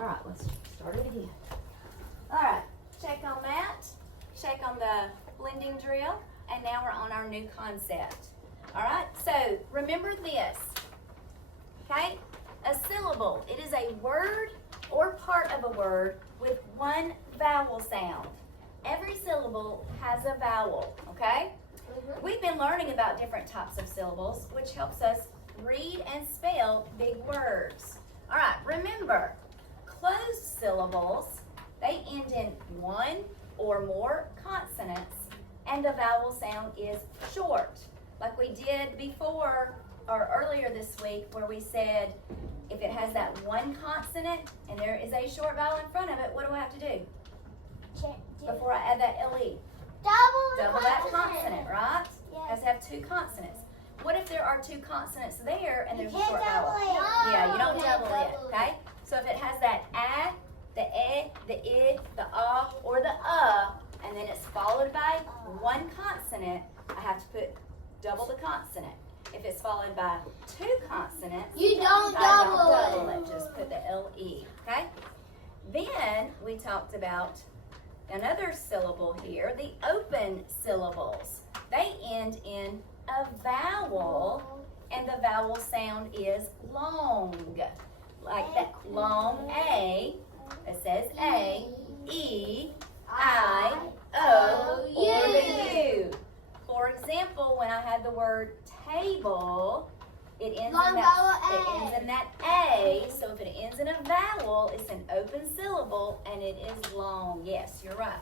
All right, let's start it again. All right, check on that. Check on the blending drill. And now we're on our new concept. All right, so remember this. Okay, a syllable. It is a word or part of a word with one vowel sound. Every syllable has a vowel, okay? We've been learning about different types of syllables, which helps us read and spell big words. All right, remember, closed syllables, they end in one or more consonants, and the vowel sound is short. Like we did before or earlier this week where we said if it has that one consonant and there is a short vowel in front of it, what do I have to do? Before I add that LE? Double that consonant, right? Yes. Has to have two consonants. What if there are two consonants there and there's a short double vowel? it. Yeah, you don't You double can't it, double okay? So if it has that a, the e, the I, the or the and then it's followed by one consonant, I have to put double the consonant. If it's followed by two consonants, You don't I don't double double it, just put the LE, okay? Then we talked about another syllable here, the open syllables. They end in a vowel, and the vowel sound is long. Like that long A, it says A, E, I, O, or the U. For example, when I had the word table, it ends Long in that vowel it A. ends in that A. So if it ends in a vowel, it's an open syllable and it is long. Yes, you're right.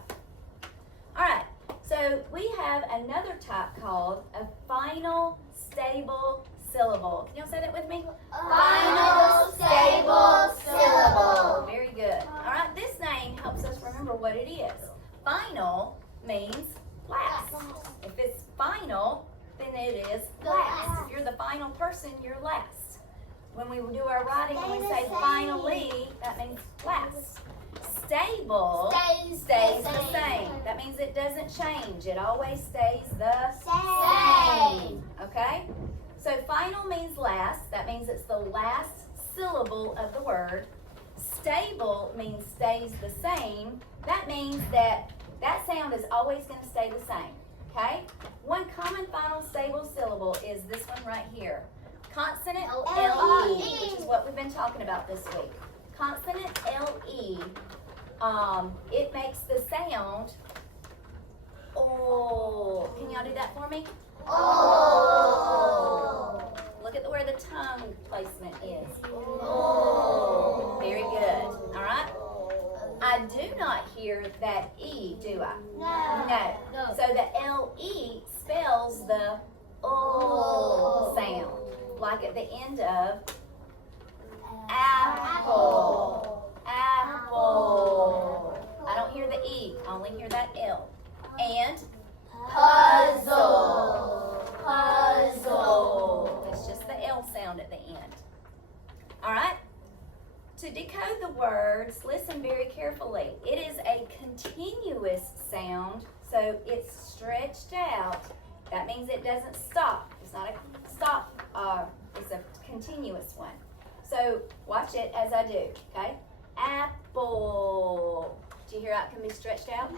All right. So we have another type called a final stable syllable. Can y'all say that with me? Final stable syllable. Very good. All right. This name helps us remember what it is. Final means last. If it's final, then it is last. If you're the final person, you're last. When we do our writing and we say finally, that means last. Stable stays the same. That means it doesn't change. It always stays the same. Okay? So final means last. That means it's the last syllable of the word. Stable means stays the same. That means that sound is always going to stay the same. Okay? One common final stable syllable is this one right here. Consonant LE, which is what we've been talking about this week. Consonant LE, it makes the sound oh. Can y'all do that for me? Oh. Look at where the tongue placement is. Oh. Very good. All right? I do not hear that E, do I? No. So the LE spells the O sound, like at the end of apple. Apple. I don't hear the E, I only hear that L. And puzzle. Puzzle. It's just the L sound at the end. All right? To decode the words, listen very carefully. It is a continuous sound, so it's stretched out. That means it doesn't stop. It's not a stop, it's a continuous one. So watch it as I do, okay? Apple. Do you hear how it can be stretched out?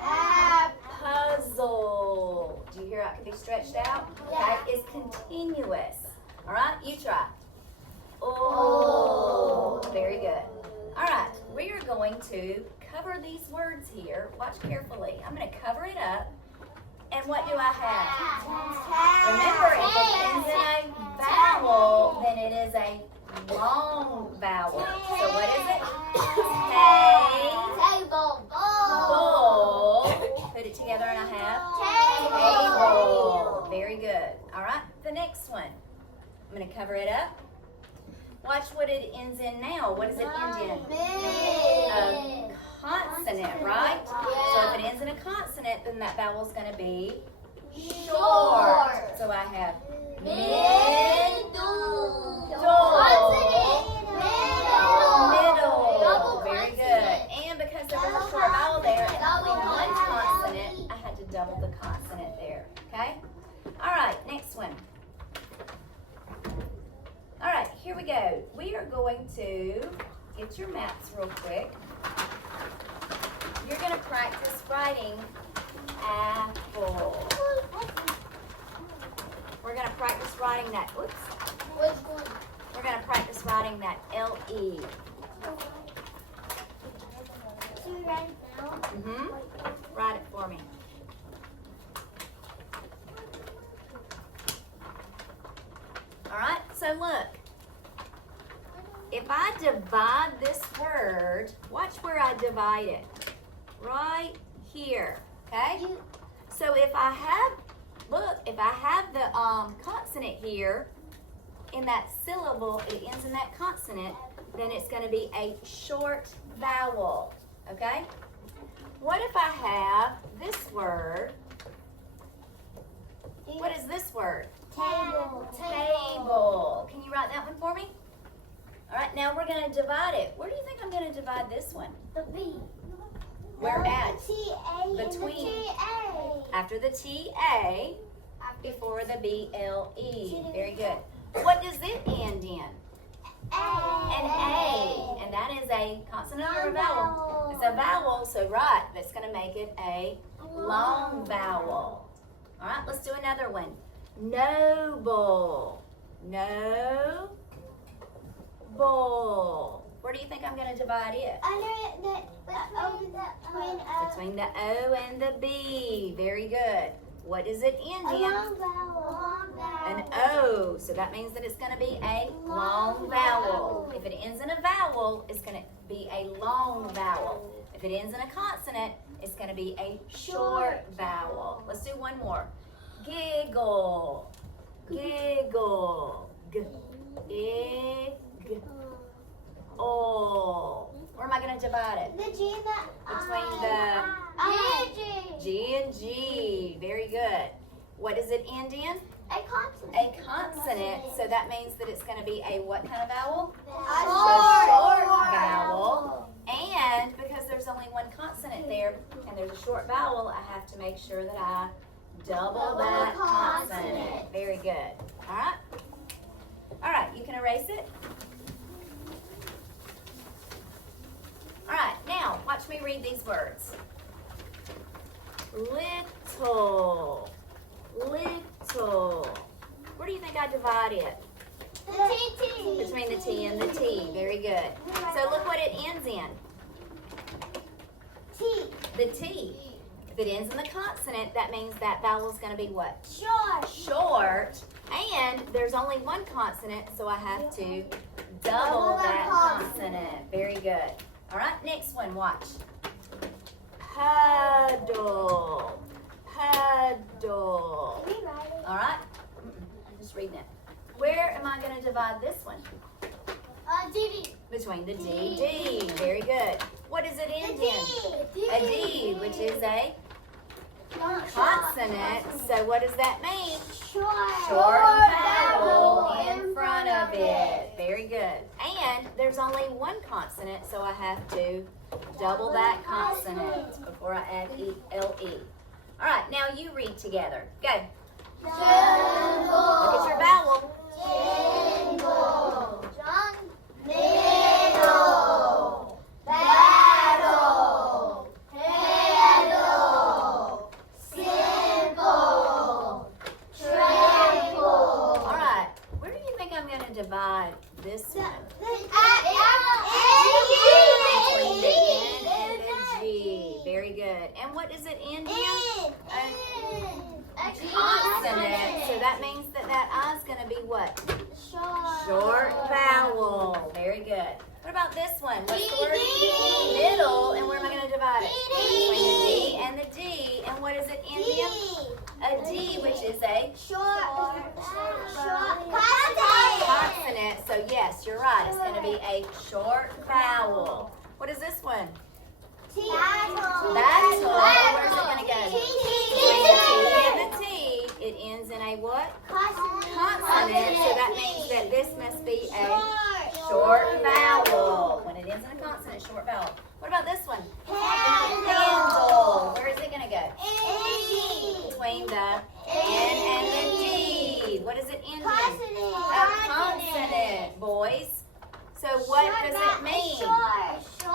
Puzzle. Do you hear how it can be stretched out? Yeah. Okay, it's continuous. All right, you try. Oh, very good. All right, we are going to cover these words here. Watch carefully. I'm going to cover it up. And what do I have? Remember, if it ends in a vowel, then it is a long vowel. So what is it? Table. Bowl. Put it together and I have table. Very good. All right, the next one. I'm going to cover it up. Watch what it ends in now. What does it end in? A consonant, right? So if it ends in a consonant, then that vowel is going to be short. So I have middle. Very good. And because there was a short vowel there and only one consonant, I had to double the consonant there. Okay? All right, next one. All right, here we go. We are going to, if get your maps real quick. You're going to practice writing apple. We're going to practice writing that, oops. Which one? We're going to practice writing that L-E. Should we write it now? Mm-hmm. Write it for me. All right, so look. If I divide this word, watch where I divide it. Right here, okay? So if I have, look, if I have the consonant here in that syllable, it ends in that consonant, then it's going to be a short vowel, okay? What if I have this word? What is this word? Table. Table. Can you write that one for me? All right, now we're going to divide it. Where do you think I'm going to divide this one? The B. Where at? T-A. Between. T-A. After the T-A, before the B-L-E. Very good. What does it end in? An A. And that is a consonant or a vowel? It's a vowel, so right, that's going to make it a long vowel. All right, let's do another one. Noble. No. Bowl. Where do you think I'm going to divide it? Between the O and the B. Very good. What does it end in? An O. So that means that it's going to be a long vowel. If it ends in a vowel, it's going to be a long vowel. If it ends in a consonant, it's going to be a short vowel. Let's do one more. Giggle. Giggle. G. Ig. Oh. Where am I going to divide it? Between the G and G. Very good. What does it end in? A consonant. A consonant. So that means that it's going to be a what kind of vowel? A short vowel. And because there's only one consonant there and there's a short vowel, I have to make sure that I double that consonant. Very good. All right? All right, you can erase it. All right, now watch me read these words. Little. Little. Where do you think I divide it? The T. Between the T and the T. Very good. So look what it ends in. T. The T. If it ends in the consonant, that means that vowel is going to be what? Short. Short. And there's only one consonant, so I have to double that consonant. Very good. All right, next one, watch. Puddle. Puddle. Can we write it? All right? I'm just reading it. Where am I going to divide this one? D. Between the D, D. Very good. What does it end in? A D, which is a consonant. So what does that mean? Short vowel in front of it. Very good. And there's only one consonant, so I have to double that consonant before I add E-L-E. All right, now you read together. Go. Look at your vowel. Jingle. Middle. Battle. Pedal. Simple. Trample. All right, where do you think I'm going to divide this one? Between the N and the G. Very good. And what does it end in? A consonant. So that means that that I is going to be what? Short vowel. Very good. What about this one? What's the word? Middle. And where am I going to divide it? Between the D and the D. And what does it end in? A D, which is a consonant. So yes, you're right. It's going to be a short vowel. What is this one? Battle. Where's it going to go? Between the T and the T. It ends in a what? Consonant. So that means that this must be a short vowel. When it ends in a consonant, short vowel. What about this one? Handle. Where is it going to go? Between the N and the D. What does it end in? A consonant, boys. So what does it mean? Short Has a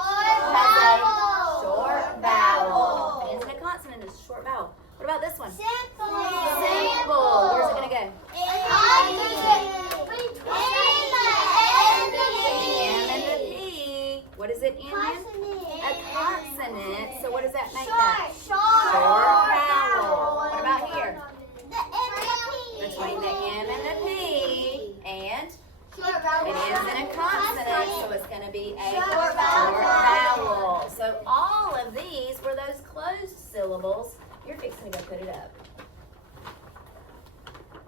vowel. short vowel. If it ends in a consonant, it's a short vowel. What about this one? Simple. Simple. Where's it going to go? The M and the P. What does it end in? A consonant. So what does that make that? Short vowel. What about here? Between the M and the P. And it ends in a consonant, so it's going to be a short vowel. So all of these were those closed syllables. You're fixing to go put it up.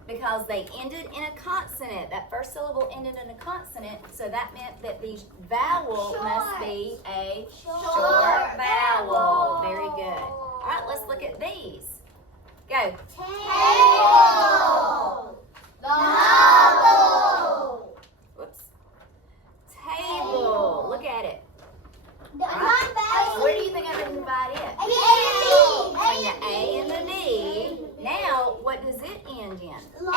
Because they ended in a consonant. That first syllable ended in a consonant, so that meant that the vowel must be a short vowel. Very good. All right, let's look at these. Go. Whoops. Table. Look at it. Where do you think I'm going to divide it? Between the A and the D. Now, what does it end in? A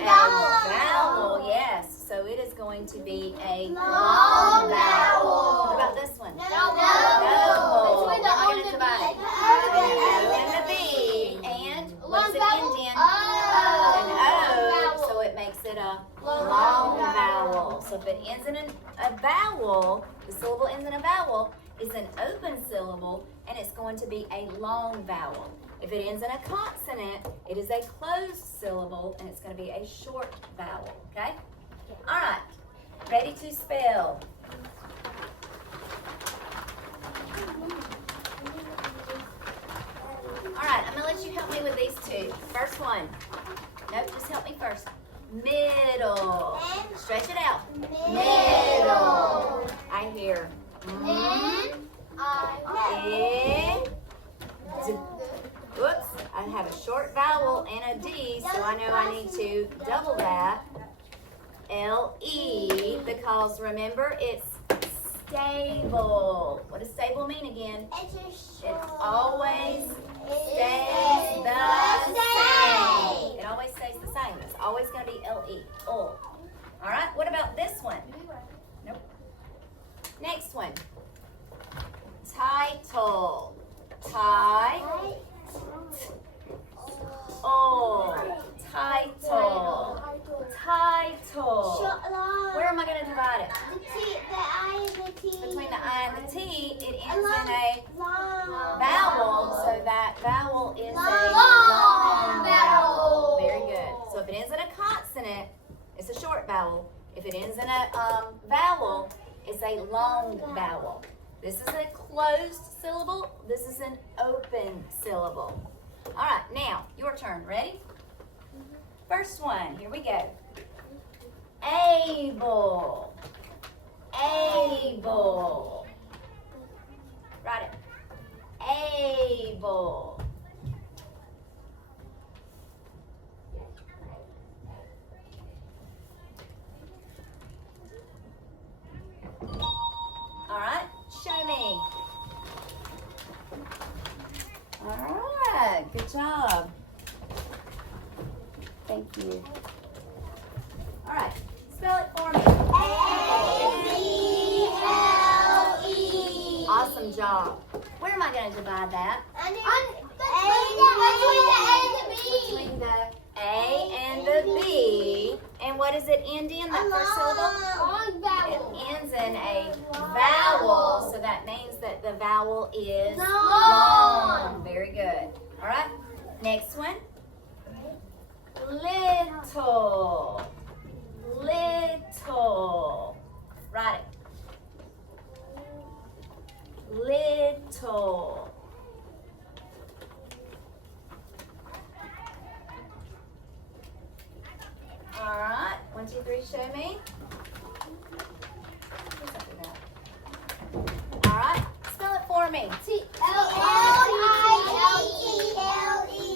vowel, yes. So it is going to be a long vowel. What about this one? No. Where am I going to divide it? Between the O and the B. And what's it end in? An O. So it makes it a long vowel. So if it ends in a vowel, the syllable ends in a vowel, is an open syllable, and it's going to be a long vowel. If it ends in a consonant, it is a closed syllable, and it's going to be a short vowel, okay? All right, ready to spell. All right, I'm going to let you help me with these two. First one. Nope, just help me first. Middle. Stretch it out. Middle. I hear Whoops, I have a short vowel and a D, so I know I need to double that. L-E, because remember, it's stable. What does stable mean again? It always stays the same. It always stays the same. It's always going to be L-E. All right, what about this one? Nope. Next one. Title. Title. Where am I going to divide it? Between the I and the T, it ends in a vowel, so that vowel is a long vowel. Very good. So if it ends in a consonant, it's a short vowel. If it ends in a vowel, it's a long vowel. This is a closed syllable. This is an open syllable. All right, now, your turn. Ready? First one. Here we go. Able. Able. Write it. Able. All right, show me. All right, good job. Thank you. All right, spell it for me. A-B-L-E. Awesome job. Where am I going to divide that? Between the A and the B. And what does it end in, that first syllable? It ends in a vowel, so that means that the vowel is long. Very good. All right, next one. Little. Little. Write it. Little. All right, 1, 2, 3, show me. All right, spell it for me. L-I-T-L-E.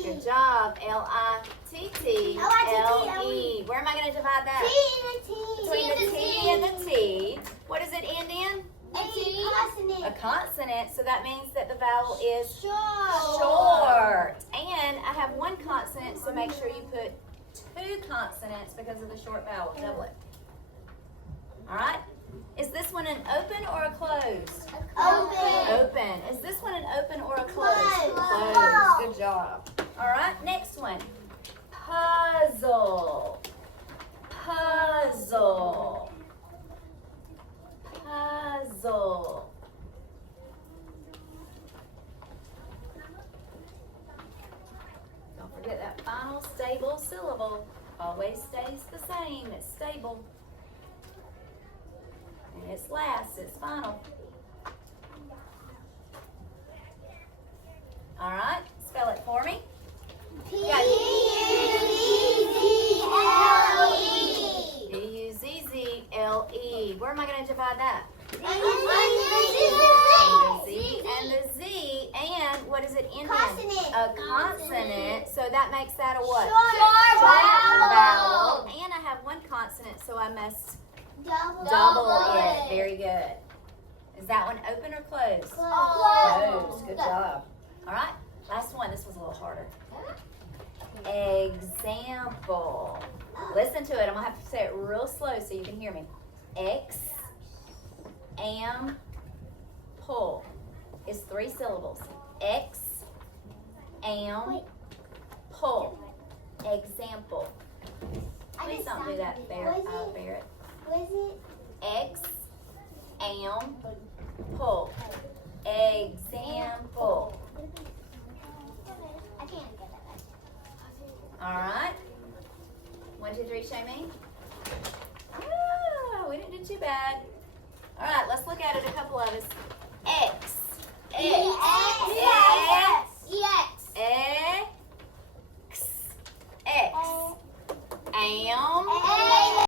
Good job. L-I-T-T-L-E. Where am I going to divide that? Between the T and the T. What does it end in? A consonant, so that means that the vowel is short. And I have one consonant, so make sure you put 2 consonants because of the short vowel. Double it. All right. Is this one an open or a closed? Open. Open. Is this one an open or a closed? Closed. Closed. Good job. All right. Next one. Puzzle. Puzzle. Puzzle. Don't forget that final stable syllable. Always stays the same. It's stable. And it's last. It's final. All right. Spell it for me. P-U-Z-Z-L-E. D-U-Z-Z-L-E. Where am I going to divide that? The The Z and the Z. And what is it in? Consonant. A consonant. So that makes that a what? Short vowel. And I have one consonant, so I must Double double it. Very good. Is that one open or closed? Closed. Good job. All right. Last one. This was a little harder. Example. Listen to it. I'm going to have to say it real slow so you can hear me. Pull. It's 3 syllables. Pull. Example. Please don't do that, Barrett. Barrett. Was it? Pull. Example. I can't get it. All right. 1, 2, 3, show me. Ah, we didn't do too bad. All right, let's look at it. A couple of us. X. Am.